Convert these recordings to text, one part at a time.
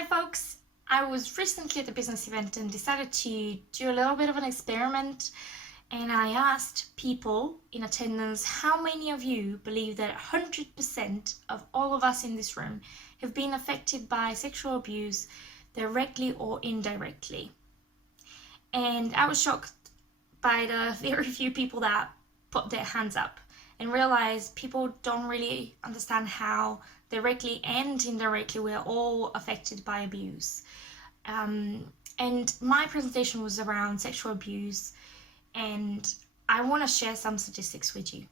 Hi folks, I was recently at a business event and decided to do a little bit of an experiment, and I asked people in attendance how many of you believe that 100% of all of us in this room have been affected by sexual abuse directly or indirectly. And I was shocked by the very few people that put their hands up and realized people don't really understand how directly and indirectly we're all affected by abuse. And my presentation was around sexual abuse, and I want to share some statistics with you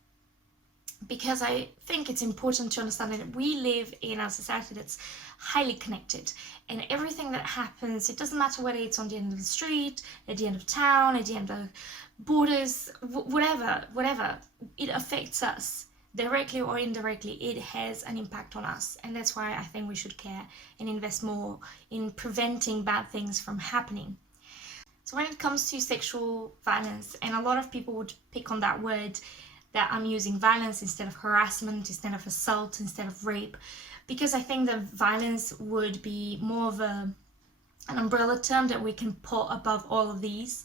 because I think it's important to understand that we live in a society that's highly connected, and everything that happens, it doesn't matter whether it's on the end of the street, at the end of town, at the end of borders, whatever, it affects us directly or indirectly. It has an impact on us, and that's why I think we should care and invest more in preventing bad things from happening. So when it comes to sexual violence, and a lot of people would pick on that word that I'm using, violence instead of harassment, instead of assault, instead of rape, because I think that violence would be more of an umbrella term that we can put above all of these.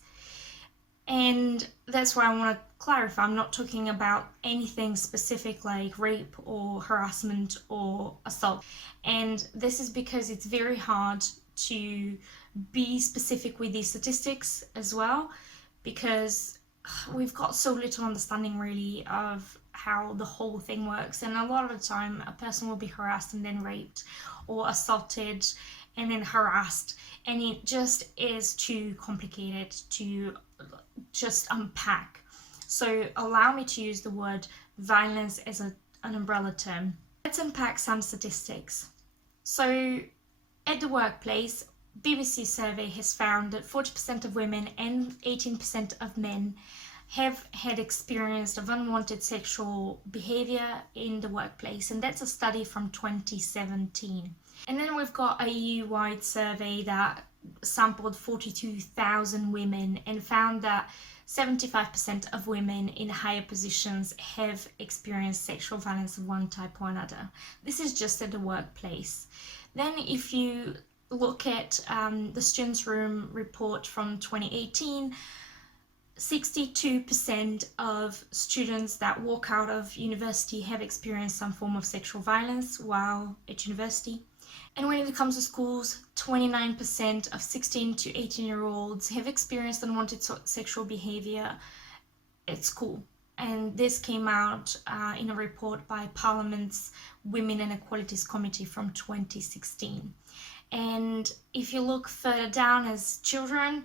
And that's why I want to clarify, I'm not talking about anything specific like rape or harassment or assault. And this is because it's very hard to be specific with these statistics as well, because we've got so little understanding really of how the whole thing works. And a lot of the time a person will be harassed and then raped, or assaulted and then harassed, and it just is too complicated to just unpack. So allow me to use the word violence as an umbrella term. Let's unpack some statistics. So at the workplace, BBC survey has found that 40% of women and 18% of men have had experience of unwanted sexual behavior in the workplace, and that's a study from 2017. And then we've got a EU-wide survey that sampled 42,000 women and found that 75% of women in higher positions have experienced sexual violence of one type or another. This is just at the workplace. Then if you look at the Students' Room report from 2018, 62% of students that walk out of university have experienced some form of sexual violence while at university. And when it comes to schools, 29% of 16 to 18-year-olds have experienced unwanted sexual behavior at school. And this came out in a report by Parliament's Women and Equalities Committee from 2016. And if you look further down as children,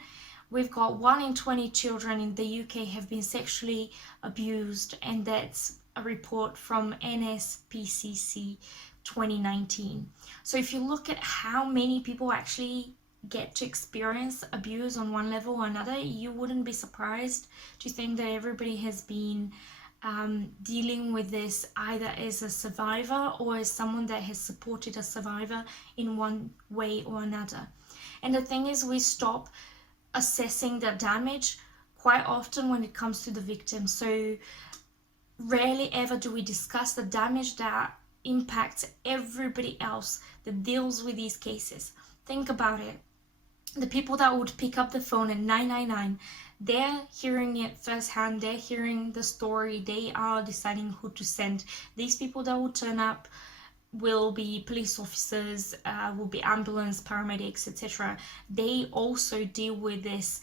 we've got 1 in 20 children in the UK have been sexually abused, and that's a report from NSPCC 2019. So if you look at how many people actually get to experience abuse on one level or another, you wouldn't be surprised to think that everybody has been dealing with this either as a survivor or as someone that has supported a survivor in one way or another. And the thing is, we stop assessing the damage quite often when it comes to the victim. So rarely ever do we discuss the damage that impacts everybody else that deals with these cases. Think about it. The people that would pick up the phone at 999, they're hearing it firsthand, they're hearing the story, they are deciding who to send. These people that will turn up will be police officers, will be ambulance, paramedics, etc. They also deal with this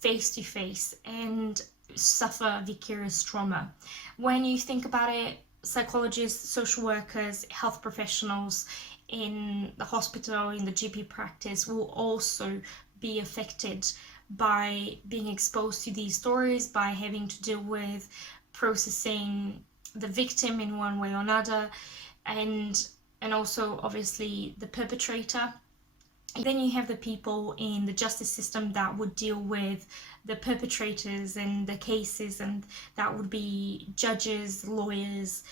face to face and suffer vicarious trauma. When you think about it, psychologists, social workers, health professionals in the hospital, in the GP practice will also be affected by being exposed to these stories, by having to deal with processing the victim in one way or another, and also obviously the perpetrator. Then you have the people in the justice system that would deal with the perpetrators and the cases, and that would be judges, lawyers,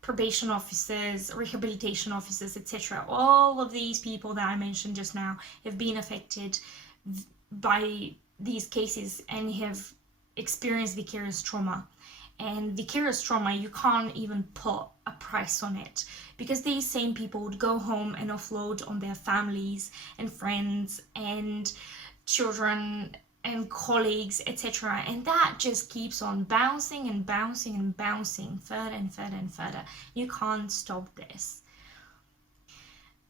probation officers, rehabilitation officers, etc. All of these people that I mentioned just now have been affected by these cases and have experienced vicarious trauma. and vicarious trauma, you can't even put a price on it, because these same people would go home and offload on their families and friends and children and colleagues, etc. And that just keeps on bouncing and bouncing and bouncing further and further and further. You can't stop this.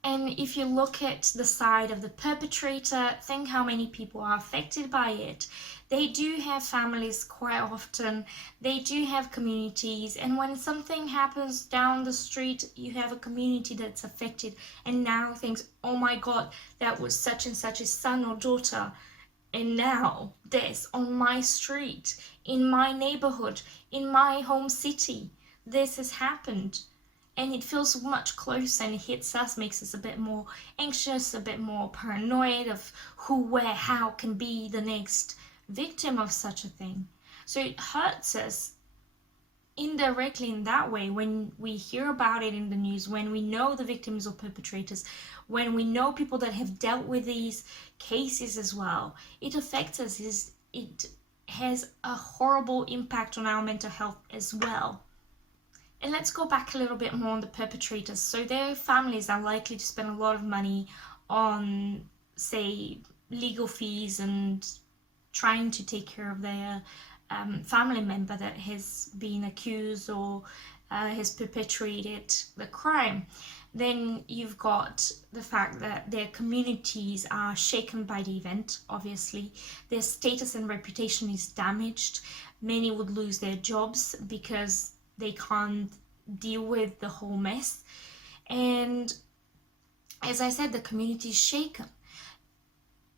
And if you look at the side of the perpetrator, think how many people are affected by it. They do have families quite often, they do have communities, and when something happens down the street, you have a community that's affected and now thinks, oh my god, that was such and such's son or daughter, and now this on my street, in my neighborhood, in my home city, this has happened. And it feels much closer and it hits us, makes us a bit more anxious, a bit more paranoid of who, where, how can be the next victim of such a thing. So it hurts us indirectly in that way when we hear about it in the news, when we know the victims or perpetrators, when we know people that have dealt with these cases as well. It affects us, it has a horrible impact on our mental health as well. And let's go back a little bit more on the perpetrators. So their families are likely to spend a lot of money on, say, legal fees and trying to take care of their family member that has been accused or has perpetrated the crime. Then you've got the fact that their communities are shaken by the event, obviously. Their status and reputation is damaged. Many would lose their jobs because they can't deal with the whole mess. And as I said, the community is shaken.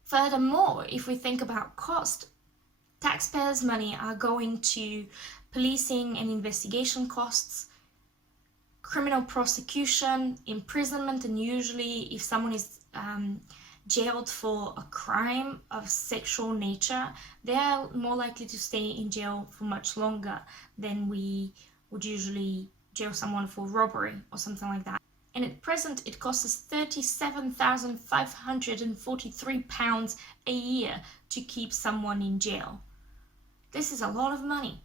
Furthermore, if we think about cost, taxpayers' money are going to policing and investigation costs, criminal prosecution, imprisonment, and usually if someone is jailed for a crime of sexual nature, they are more likely to stay in jail for much longer than we would usually jail someone for robbery or something like that. And at present, it costs us £37,543 a year to keep someone in jail. This is a lot of money.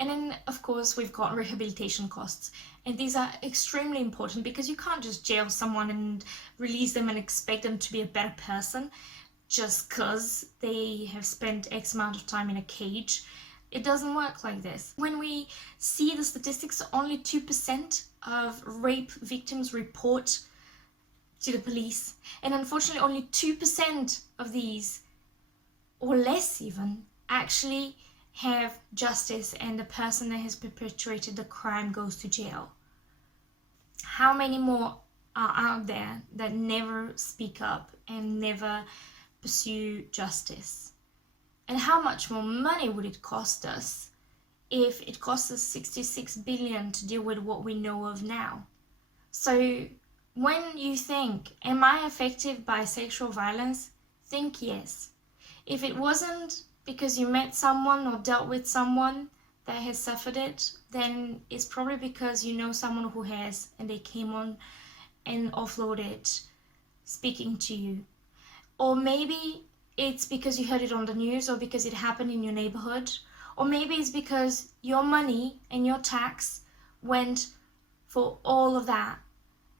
And then, of course, we've got rehabilitation costs. And these are extremely important because you can't just jail someone and release them and expect them to be a better person just because they have spent X amount of time in a cage. It doesn't work like this. When we see the statistics, only 2% of rape victims report to the police. And unfortunately, only 2% of these, or less even, actually have justice and the person that has perpetrated the crime goes to jail. How many more are out there that never speak up and never pursue justice? And how much more money would it cost us if it costs us 66 billion to deal with what we know of now? So when you think, am I affected by sexual violence? Think yes. If it wasn't because you met someone or dealt with someone that has suffered it, then it's probably because you know someone who has and they came on and offloaded speaking to you. Or maybe it's because you heard it on the news, or because it happened in your neighborhood, or maybe it's because your money and your tax went for all of that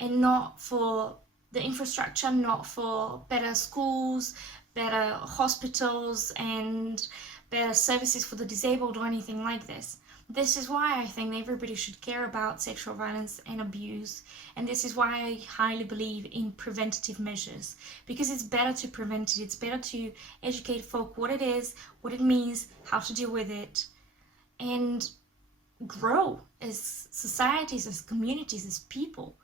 and not for the infrastructure, not for better schools, better hospitals and better services for the disabled or anything like this. This is why I think everybody should care about sexual violence and abuse, and this is why I highly believe in preventative measures, because it's better to prevent it, it's better to educate folk what it is, what it means, how to deal with it, and grow as societies, as communities, as people,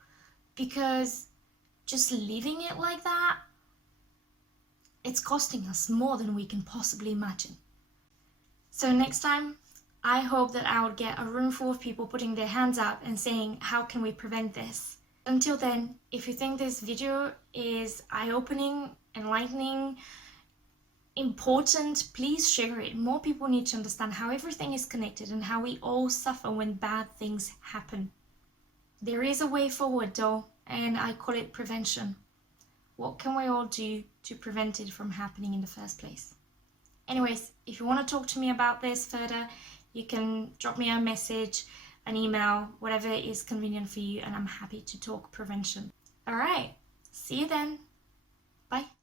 because just leaving it like that, it's costing us more than we can possibly imagine. So next time, I hope that I would get a room full of people putting their hands up and saying, how can we prevent this? Until then, if you think this video is eye-opening, enlightening, important, please share it. More people need to understand how everything is connected and how we all suffer when bad things happen. There is a way forward though, and I call it prevention. What can we all do to prevent it from happening in the first place? Anyways, if you want to talk to me about this further, you can drop me a message, an email, whatever is convenient for you, and I'm happy to talk prevention. All right, see you then. Bye.